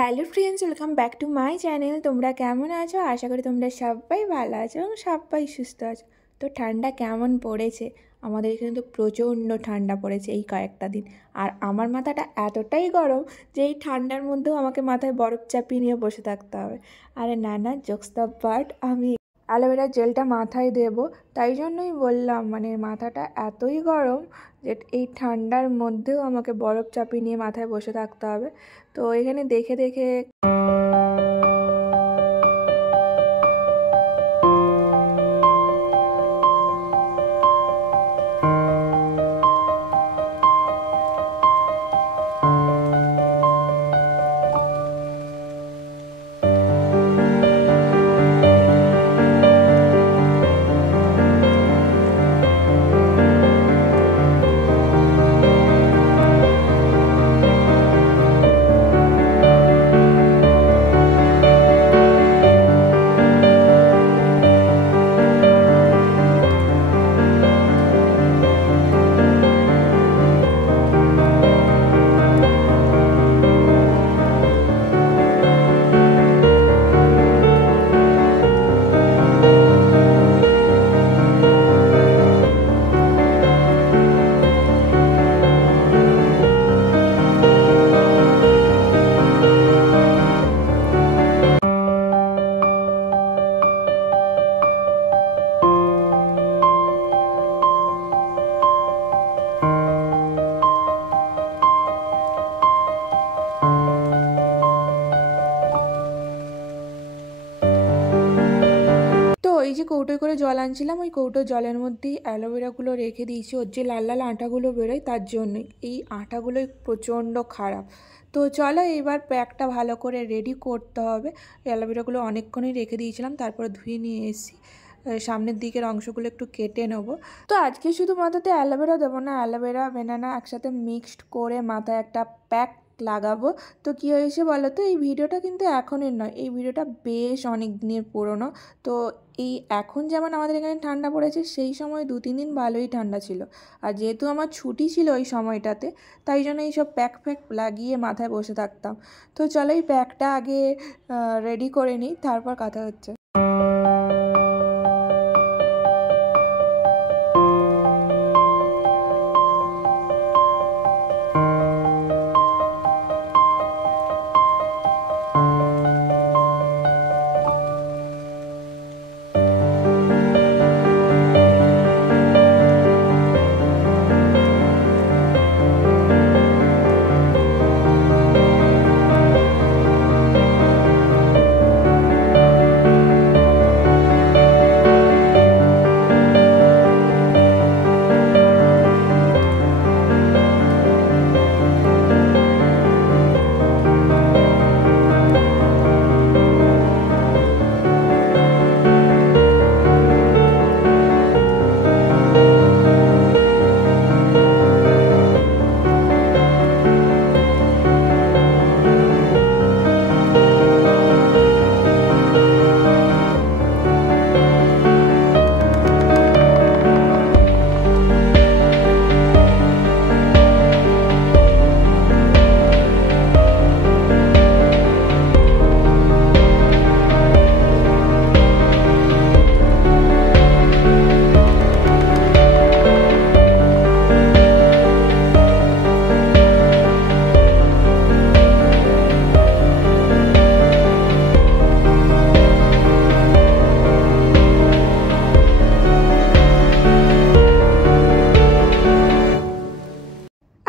Hello friends, welcome back to my channel. তোমরা কেমন আছো? আশা করি তোমরা সবাই ভালো আছো এবং সবাই সুস্থ আছো। তো ঠান্ডা কেমন পড়েছে? আমাদের এখানে তো প্রচণ্ড ঠান্ডা পড়েছে এই কয়েকটা দিন। আর আমার মাথাটা এতটাই গরম যে এই ঠান্ডার মধ্যেও আমাকে মাথায় বরফ চাপিয়ে নিয়ে বসে থাকতে হবে। আরে না না, জোকস দ্য পার্ট, আমি অ্যালোভেরা জেলটা মাথায় দেবো, তাই জন্যই বললাম। মানে মাথাটা এতই গরম যে এই ঠান্ডার মধ্যেও আমাকে বরফ চাপিয়ে নিয়ে মাথায় বসে থাকতে হবে। তো এখানে দেখে দেখে তো এই যে কৌটোয় করে জল আনছিলাম, ওই কৌটো জলের মধ্যেই অ্যালোভেরাগুলো রেখে দিয়েছি। ওর যে লাল লাল আঠাগুলো বেরোয় তার জন্যই। এই আঠাগুলোই প্রচণ্ড খারাপ। তো চলো এবার প্যাকটা ভালো করে রেডি করতে হবে। অ্যালোভেরাগুলো অনেকক্ষণই রেখে দিয়েছিলাম, তারপরে ধুয়ে নিয়ে এসেছি। সামনের দিকের অংশগুলো একটু কেটে নেবো। তো আজকে শুধু মাথাতে অ্যালোভেরা দেবো না, অ্যালোভেরা বেনানা একসাথে মিক্সড করে মাথায় একটা প্যাক লাগাবো। তো কী হয়েছে বলো তো, এই ভিডিওটা কিন্তু এখনের নয়, এই ভিডিওটা বেশ অনেক দিনের পুরনো। তো এই এখন যেমন আমাদের এখানে ঠান্ডা পড়েছে, সেই সময় 2-3 দিন ভালোই ঠান্ডা ছিল। আর যেহেতু আমার ছুটি ছিল ওই সময়টাতে, তাই জন্য এইসব প্যাক ফ্যাক লাগিয়ে মাথায় বসে থাকতাম। তো চলো এই প্যাকটা আগে রেডি করে নিই, তারপর কথা হচ্ছে।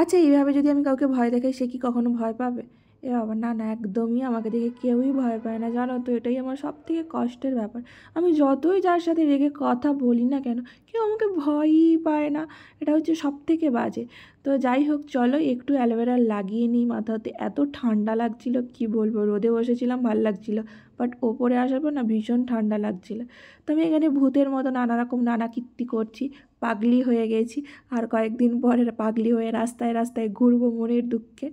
আচ্ছা, এইভাবে যদি আমি কাউকে ভয় দেখাই, সে কি কখনো ভয় পাবে? এ বাবা, না না, একদমই আমাকে দেখে কেউই ভয় পায় না, জানো তো? এটাই আমার সবথেকে কষ্টের ব্যাপার। আমি যতই যার সাথে রেগে কথা বলি না কেন, কেউ আমাকে ভয়ই পায় না। এটা হচ্ছে সবথেকে বাজে। তো যাই হোক, চলো একটু অ্যালোভেরা লাগিয়ে নিই মাথাতে। এত ঠান্ডা লাগছিল কি বলবো, রোদে বসেছিলাম ভাল লাগছিল, বাট ওপরে আসার পর না ভীষণ ঠান্ডা লাগছিল। তো আমি এখানে ভূতের মতো নানা রকম নানা কীর্তি করছি, পাগলি হয়ে গেছি। আর কয়েকদিন পরে পাগলি হয়ে রাস্তায় রাস্তায় ঘুরবো মনের দুঃখে।